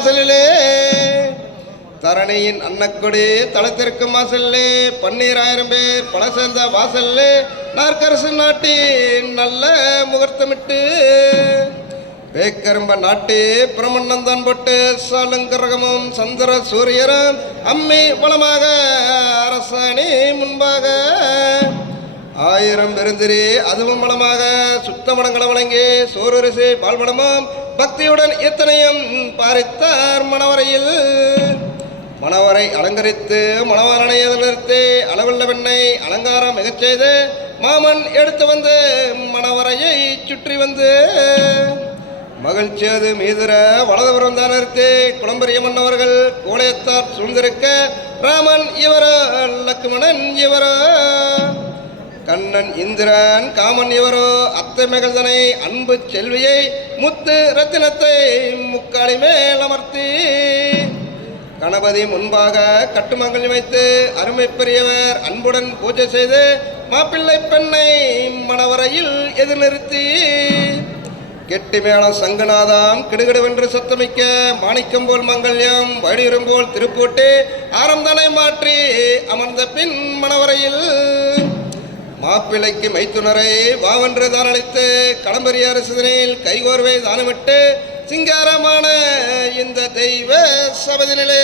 வாசலிலே தரணியின் அன்னக்கொடி தளத்திற்கும் வாசல்லே 12000 பேர் பல சேர்ந்த வாசல்லே நாற்கரசு நாட்டி நல்ல முகூர்த்தமிட்டு பேக்கரும்ப நாட்டி பிரமண்ணந்தான் போட்டு சாலுங்கரகமும் சந்திர சூரியரும் அம்மி பலமாக அரசாணி முன்பாக 1000 பெருந்திரி அதுவும் பலமாக சுத்தமடங்களை வழங்கி சோறுரிசி பால்படமும் பக்தியுடன் இத்தனையும் பாரித்தார் மணவரையில் மணவரை அலங்கரித்து மணவாரனை நிறுத்தி அளவுள்ள பெண்ணை அலங்காரம் மிகச் செய்து மாமன் எடுத்து வந்து மணவரையை சுற்றி வந்து மகிழ்ச்சியது மீதுர வலதுபுறம் தான் நிறுத்தி குளம்பரிய மன்னவர்கள் கோலையத்தார் சூழ்ந்திருக்க ராமன் இவரோ லக்குமணன் இவரோ கண்ணன் இந்திரன் காமன் இவரோ அத்தை மகள்தனை அன்பு செல்வியை முத்து ரத்தினத்தை முக்காலி மேல் அமர்த்தி கணபதி முன்பாக கட்டுமங்கள் வைத்து அருமை பெரியவர் அன்புடன் பூஜை செய்து மாப்பிள்ளை பெண்ணை மணவரையில் எதிர்நிறுத்தி கெட்டி மேளம் சங்கநாதம் கிடுகிடுவென்று சத்தமிக்க மாணிக்கம் போல் மங்கல்யம் வடிவரும் போல் திருப்பூட்டு ஆரம்பனை மாற்றி அமர்ந்த பின் மணவரையில் மாப்பிள்ளைக்கு மைத்துனரை வாவென்று தானளித்து களம்பரிய அரசிதனில் கைகோர்வை தானமிட்டு சிங்காரமான இந்த தெய்வ சபதினிலே